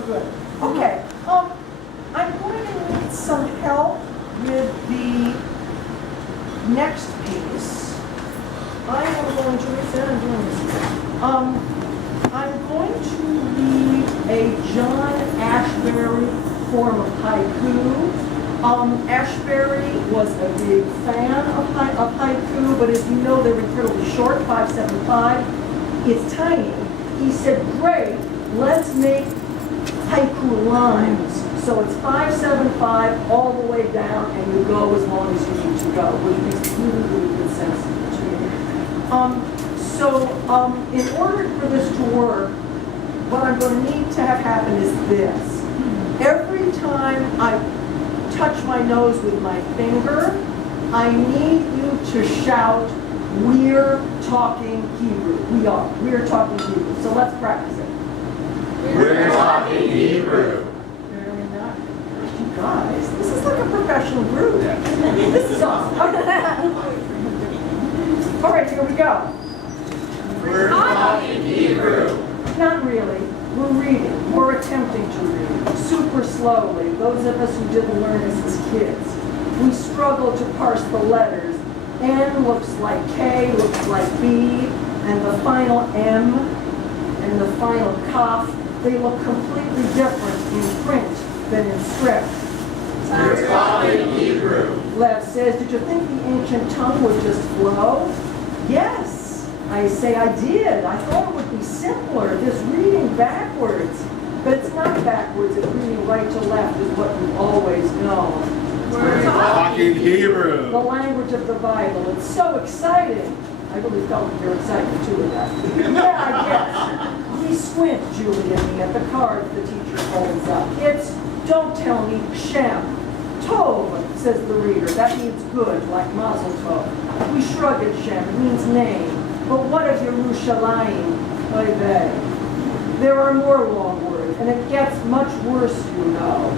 so good. Okay, I'm going to need some help with the next piece. I am going to, I'm doing this. I'm going to read a John Ashbery form of haiku. Ashbery was a big fan of haiku, but as you know, they're incredibly short, 575. It's tiny. He said, great, let's make haiku lines. So it's 575 all the way down, and you go as long as you need to go, which makes really, really good sense to me. In order for this to work, what I'm going to need to have happen is this. Every time I touch my nose with my finger, I need you to shout, we're talking Hebrew. We're talking Hebrew. So let's practice it. We're talking Hebrew. Very nice. You guys, this is like a professional group. This is awesome. All right, here we go. We're talking Hebrew. Not really. We're reading. We're attempting to read. Super slowly. Those of us who didn't learn this as kids. We struggle to parse the letters. N looks like K, looks like B, and the final M and the final kaf, they look completely different in print than in script. We're talking Hebrew. Lev says, did you think the ancient tongue would just flow? Yes. I say I did. I thought it would be simpler, just reading backwards. But it's not backwards, it's reading right to left is what we've always known. We're talking Hebrew. The language of the Bible. It's so exciting. I really felt your excitement too with that. Yeah, I guess. We squint, Julie and me, at the card the teacher holds up. It's, don't tell me, Shem. Tov, says the reader. That means good, like Mazel Tov. We shrug at Shem. It means name. But what of Yerushalayim? Oy vey. There are more long words, and it gets much worse, you know.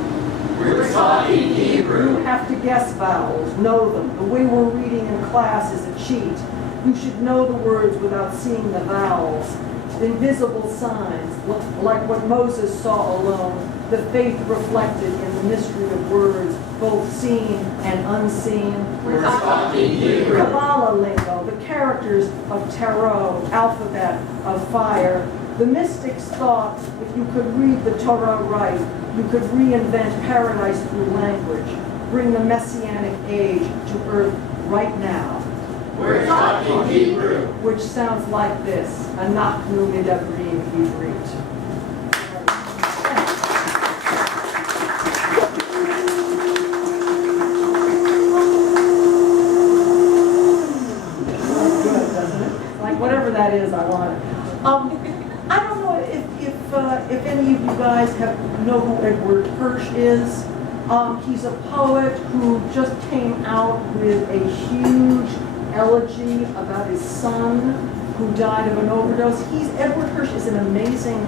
We're talking Hebrew. You have to guess vowels, know them. The way we're reading in class is a cheat. You should know the words without seeing the vowels. Invisible signs, like what Moses saw alone, the faith reflected in the mystery of words, both seen and unseen. We're talking Hebrew. Kabbalah lingo, the characters of tarot, alphabet of fire. The mystics thought if you could read the Torah right, you could reinvent paradise through language, bring the messianic age to earth right now. We're talking Hebrew. Which sounds like this, Anachnu Midabrim Ivrit. Good, doesn't it? Like whatever that is, I want it. I don't know if any of you guys know who Edward Hirsch is. He's a poet who just came out with a huge elegy about his son who died of an overdose. Edward Hirsch is an amazing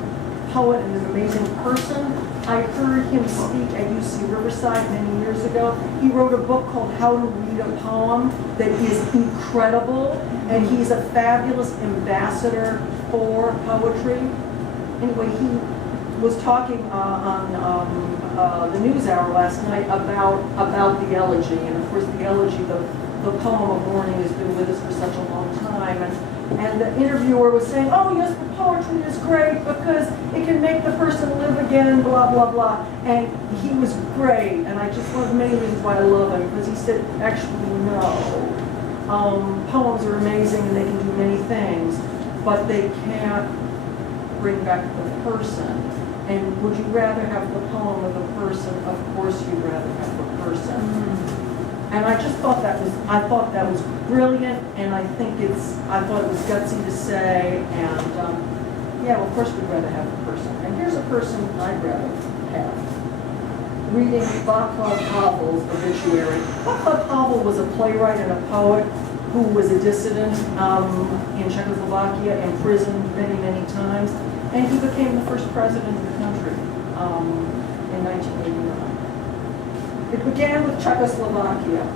poet and an amazing person. I heard him speak at UC Riverside many years ago. He wrote a book called How to Read a Poem that is incredible, and he's a fabulous ambassador for poetry. Anyway, he was talking on the NewsHour last night about the elegy, and of course the elegy, the poem of mourning has been with us for such a long time, and the interviewer was saying, oh yes, the poetry is great because it can make the person live again, blah, blah, blah. And he was great, and I just love many reasons why I love him, because he said, actually, no. Poems are amazing and they can do many things, but they can't bring back the person. And would you rather have the poem or the person? Of course you'd rather have the person. And I just thought that was brilliant, and I thought it was gutsy to say, and yeah, well, of course we'd rather have the person. And here's a person I'd rather have. Reading Václav Havel's obituary. Václav Havel was a playwright and a poet who was a dissident in Czechoslovakia, imprisoned many, many times, and he became the first president of the country in 1989. It began with Czechoslovakia.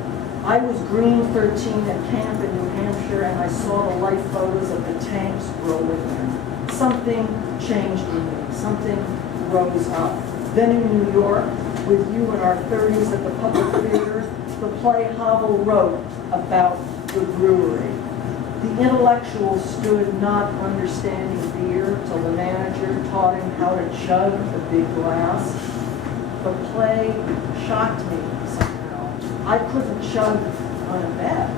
I was green 13 at camp in New Hampshire, and I saw the life photos of the tanks rolling in. Something changed in me. Something rose up. Then in New York, with you in our 30s at the Public Theater, the play Havel wrote about the brewery. The intellectual stood not understanding beer till the manager taught him how to chug the big glass. The play shocked me somehow. I couldn't chug on a bed.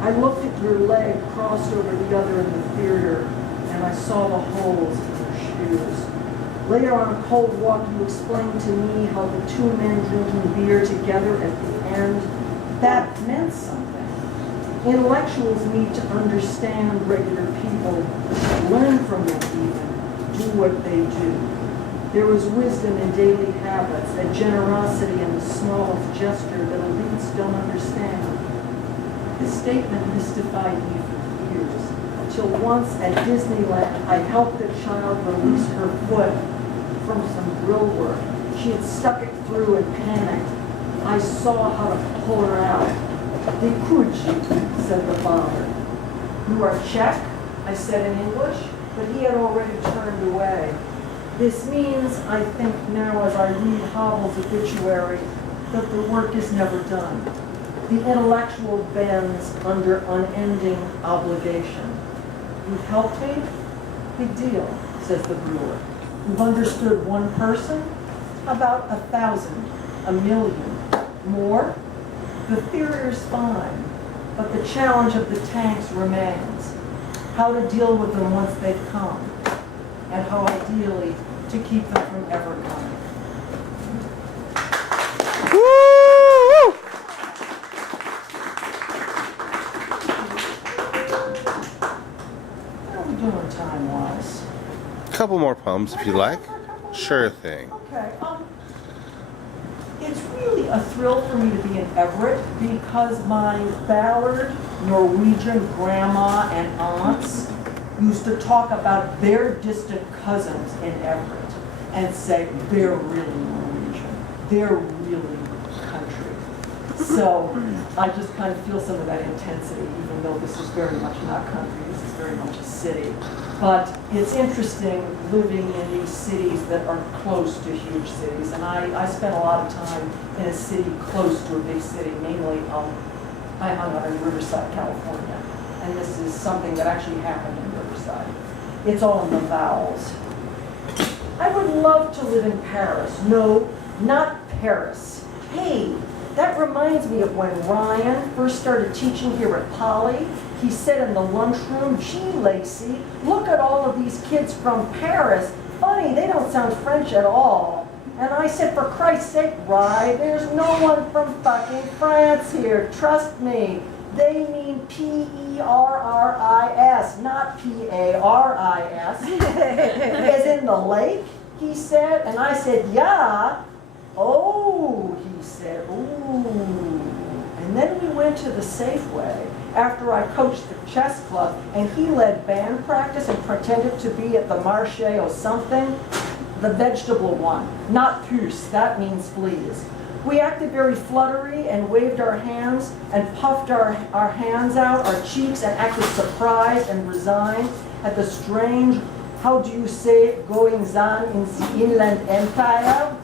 I looked at your leg crossed over the other in the theater, and I saw the holes in your shoes. Later on a cold walk, you explained to me how the two men drinking beer together at the end, that meant something. Intellectuals need to understand regular people, learn from them even, do what they do. There is wisdom in daily habits, a generosity in the smallest gesture that elites don't understand. This statement mystified me for years, until once at Disneyland I helped a child release her foot from some drill work. She had stuck it through and panicked. I saw how to pull her out. "Dekuchi," said the father. "You are Czech?" I said in English, but he had already turned away. This means, I think now as I read Havel's obituary, that the work is never done. The intellectual bends under unending obligation. You've helped me? Big deal, says the brewer. You've understood one person? About 1,000, 1,000,000. More? The theater's fine, but the challenge of the tanks remains. How to deal with them once they've come, and how ideally to keep them from ever coming. How are we doing time-wise? Couple more poems if you like. Sure thing. Okay. It's really a thrill for me to be in Everett because my Ballard Norwegian grandma and aunts used to talk about their distant cousins in Everett and say they're really Norwegian, they're really country. So I just kind of feel some of that intensity, even though this is very much not country, this is very much a city. But it's interesting living in these cities that are close to huge cities. And I spent a lot of time in a city close to a big city, namely I hung out in Riverside, California. And this is something that actually happened in Riverside. It's all in the vowels. I would love to live in Paris. No, not Paris. Hey, that reminds me of when Ryan first started teaching here at Poly. He said in the lunchroom, "Gee, Lacey, look at all of these kids from Paris. Funny, they don't sound French at all." And I said, "For Christ's sake, Rye, there's no one from fucking France here. Trust me. They mean P-E-R-R-I-S, not P-A-R-I-S. As in the lake," he said. And I said, "Yeah." "Oh," he said, "ooh." And then we went to the Safeway after I coached the chess club, and he led band practice and pretended to be at the Marché or something. The vegetable one, not puce, that means fleas. We acted very fluttery and waved our hands and puffed our hands out, our cheeks, and acted surprised and resigned at the strange, how do you say it, goings on in the Inland Empire.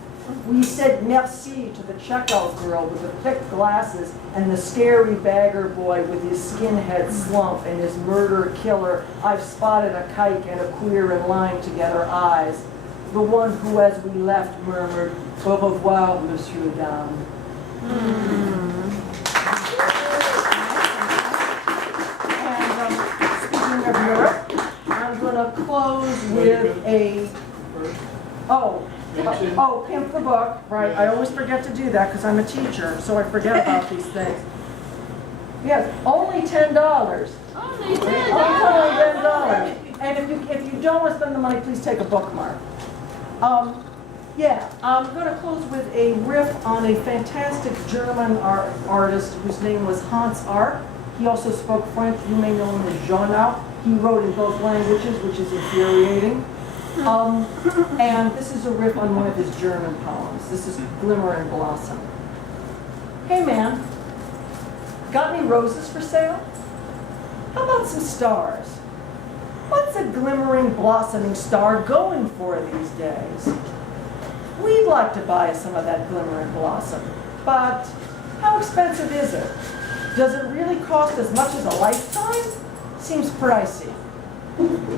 We said merci to the checkout girl with the thick glasses and the scary bagger boy with his skinhead slump and his murder killer, I've spotted a kike and a queer and lying together eyes. The one who, as we left, murmured, "Au revoir, monsieur, dame." And speaking of Europe, I'm going to close with a, pimp the book, right? I always forget to do that because I'm a teacher, so I forget about these things. Yes, only $10. Only $10. Only $10. And if you don't want to spend the money, please take a bookmark. I'm going to close with a riff on a fantastic German artist whose name was Hans Arp. He also spoke French. You may know him as Jonah. He wrote in both languages, which is infuriating. And this is a riff on one of his German poems. This is Glimmer and Blossom. Hey man, got any roses for sale? How about some stars? What's What's a glimmering, blossoming star going for these days? We'd like to buy some of that glimmering blossom, but how expensive is it? Does it really cost as much as a lifetime? Seems pricey.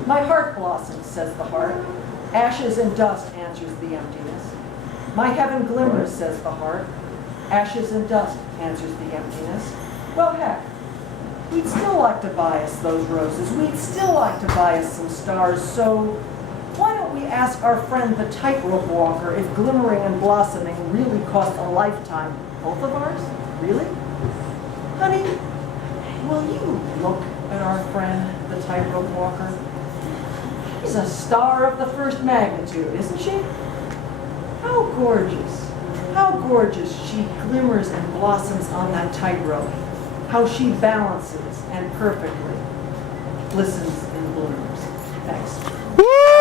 My heart blossoms, says the heart. Ashes and dust, answers the emptiness. My heaven glimmers, says the heart. Ashes and dust, answers the emptiness. Well, heck, we'd still like to buy us those roses. We'd still like to buy us some stars, so why don't we ask our friend the tightrope walker if glimmering and blossoming really cost a lifetime? Both of ours? Really? Honey, will you look at our friend the tightrope walker? She's a star of the first magnitude, isn't she? How gorgeous she glimmers and blossoms on that tightrope. How she balances and perfectly glistens and blooms. Thanks. Woo!